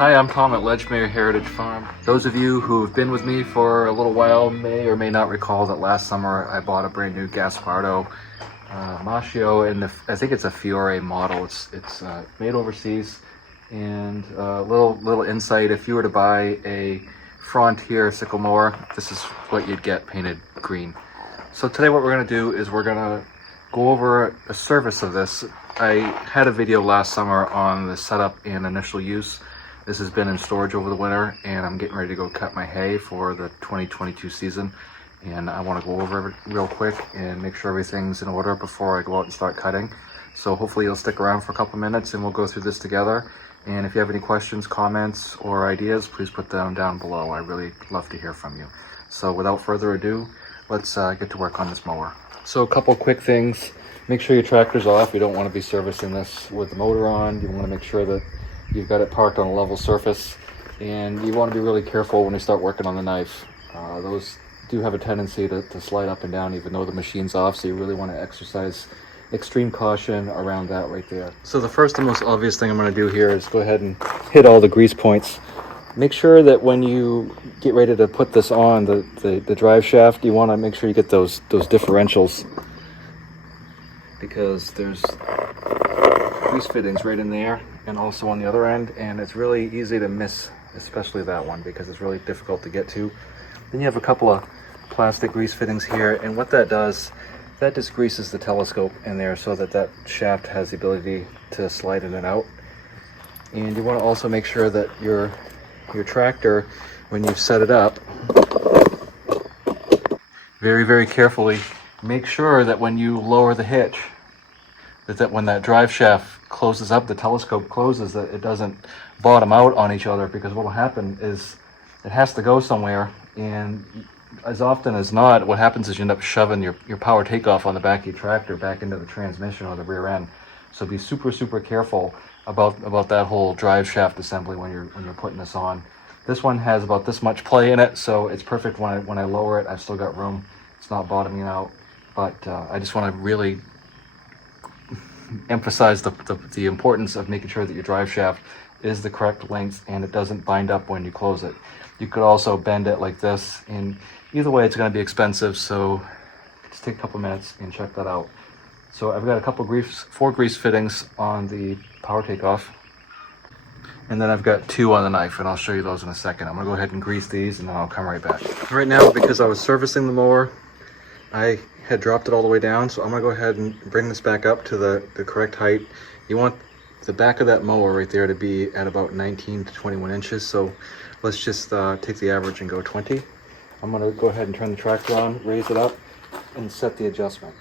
Hi, I'm Tom at Ledgemere Heritage Farm. Those of you who've been with me for a little while may or may not recall that last summer I bought a brand new Gaspardo Maschio, and I think it's a Fiore model. It's made overseas. And little insight: if you were to buy a Frontier Sickle Mower, this is what you'd get painted green. So today what we're going to do is we're going to go over a service of this. I had a video last summer on the setup and initial use. This has been in storage over the winter, and I'm getting ready to go cut my hay for the 2022 season. And I want to go over it real quick and make sure everything's in order before I go out and start cutting. So hopefully you'll stick around for a couple minutes and we'll go through this together. And if you have any questions, comments, or ideas, please put them down below. I really love to hear from you. So without further ado, let's get to work on this mower. So a couple quick things. Make sure your tractor's off. You don't want to be servicing this with the motor on. You want to make sure that you've got it parked on a level surface, and you want to be really careful when you start working on the knife. Those do have a tendency to slide up and down even though the machine's off, so you really want to exercise extreme caution around that right there. So the first and most obvious thing I'm going to do here is go ahead and hit all the grease points. Make sure that when you get ready to put this on the drive shaft, you want to make sure you get those differentials, because there's grease fittings right in there and also on the other end, and it's really easy to miss, especially that one, because it's really difficult to get to. Then you have a couple of plastic grease fittings here, and what that does, that just greases the telescope in there so that shaft has the ability to slide in and out. And you want to also make sure that your tractor, when you've set it up, very carefully, make sure that when you lower the hitch, that when that drive shaft closes up, the telescope closes, that it doesn't bottom out on each other, because what will happen is it has to go somewhere, and as often as not, what happens is you end up shoving your power takeoff on the back of your tractor back into the transmission or the rear end. So be super careful about that whole drive shaft assembly when you're putting this on. This one has about this much play in it, so it's perfect when I lower it. I've still got room. It's not bottoming out, but I just want to really emphasize the importance of making sure that your drive shaft is the correct length and it doesn't bind up when you close it. You could also bend it like this, and either way it's going to be expensive, so just take a couple minutes and check that out. So I've got a couple four grease fittings on the power takeoff, and then I've got 2 on the knife, and I'll show you those in a second. I'm going to go ahead and grease these and then I'll come right back. Right now, because I was servicing the mower, I had dropped it all the way down, so I'm going to go ahead and bring this back up to the correct height. You want the back of that mower right there to be at about 19 to 21 inches, so let's just take the average and go 20. I'm going to go ahead and turn the tractor on, raise it up, and set the adjustment.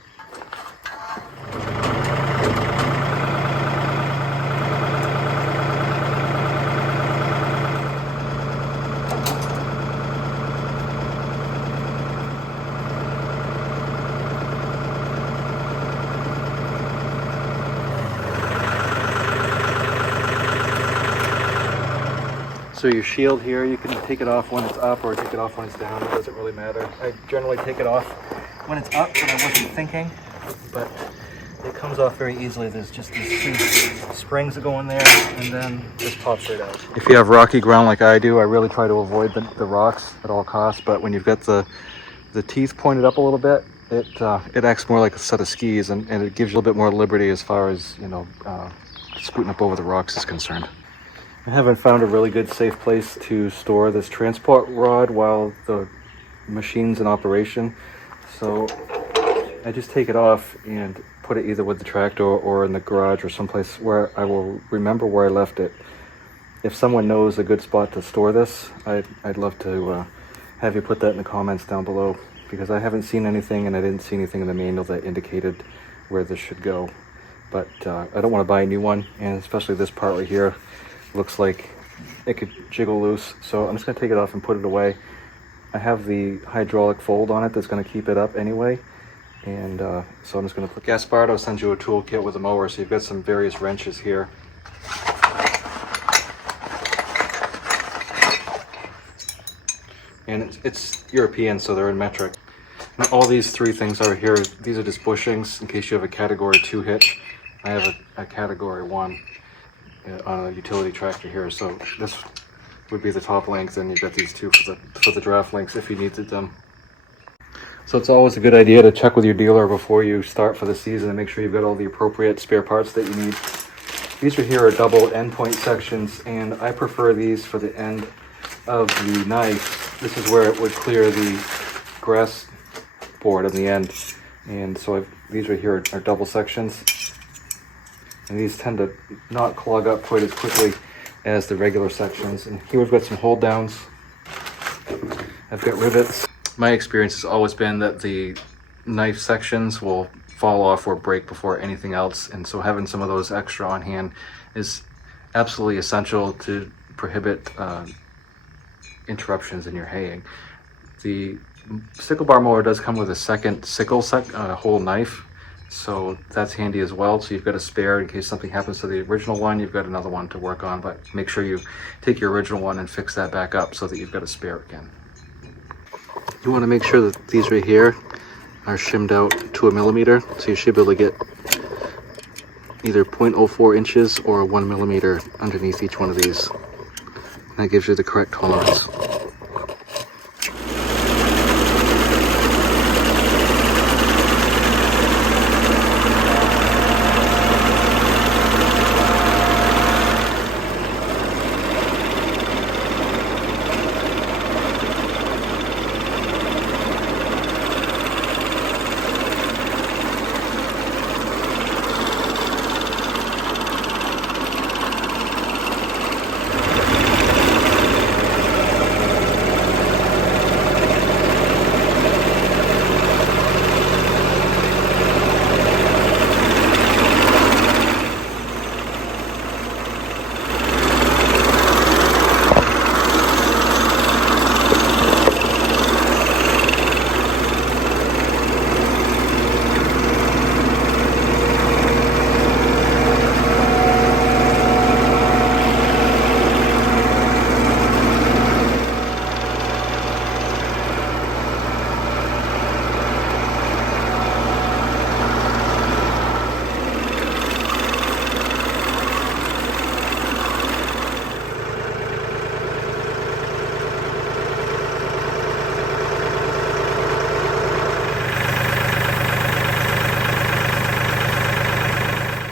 So your shield here, you can take it off when it's up or take it off when it's down. It doesn't really matter. I generally take it off when it's up when I wasn't thinking, but it comes off very easily. There's just these 2 springs that go in there, and then this pops right out. If you have rocky ground like I do, I really try to avoid the rocks at all costs, but when you've got the teeth pointed up a little bit, it acts more like a set of skis, and it gives you a little bit more liberty as far as, scooting up over the rocks is concerned. I haven't found a really good safe place to store this transport rod while the machine's in operation, so I just take it off and put it either with the tractor or in the garage or someplace where I will remember where I left it. If someone knows a good spot to store this, I'd love to have you put that in the comments down below, because I haven't seen anything, and I didn't see anything in the manual that indicated where this should go. But I don't want to buy a new one, and especially this part right here looks like it could jiggle loose, so I'm just going to take it off and put it away. I have the hydraulic fold on it that's going to keep it up anyway, and so I'm just going to put... Gaspardo sends you a toolkit with a mower, so you've got some various wrenches here. And it's European, so they're in metric. And all these 3 things over here, these are just bushings in case you have a category 2 hitch. I have a category 1. on a utility tractor here. So this would be the top length, and you've got these two for the draft lengths if you needed them. So it's always a good idea to check with your dealer before you start for the season and make sure you've got all the appropriate spare parts that you need. These right here are double endpoint sections, and I prefer these for the end of the knife. This is where it would clear the grass board on the end. And so these right here are double sections. And these tend to not clog up quite as quickly as the regular sections. And here we've got some hold downs. I've got rivets. My experience has always been that the knife sections will fall off or break before anything else, and so having some of those extra on hand is absolutely essential to prohibit interruptions in your haying. The sickle bar mower does come with a second sickle whole knife, so that's handy as well. So you've got a spare in case something happens to the original one. You've got another one to work on, but make sure you take your original one and fix that back up so that you've got a spare again. You want to make sure that these right here are shimmed out to 1 millimeter, so you should be able to get either 0.04 inches or 1 millimeter underneath each one of these. And that gives you the correct tolerance.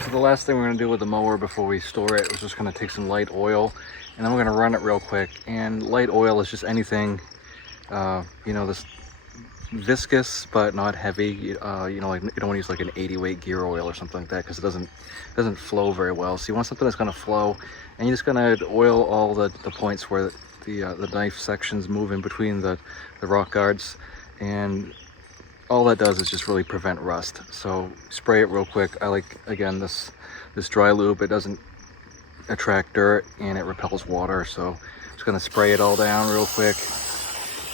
The last thing we're going to do with the mower before we store it is just going to take some light oil, and then we're going to run it real quick. And light oil is just anything, you know, this viscous but not heavy. You know, like you don't want to use like an 80 weight gear oil or something like that, because it doesn't flow very well. So you want something that's going to flow, and you're just going to oil all the points where the knife sections move in between the rock guards, and all that does is just really prevent rust. So spray it real quick. I like, again, this dry lube. It doesn't attract dirt and it repels water. So I'm just gonna spray it all down real quick,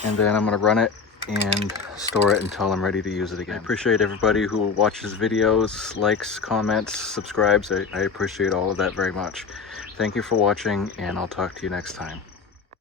and then I'm gonna run it and store it until I'm ready to use it again. I appreciate everybody who watches videos, likes, comments, subscribes. I appreciate all of that very much. Thank you for watching, and I'll talk to you next time.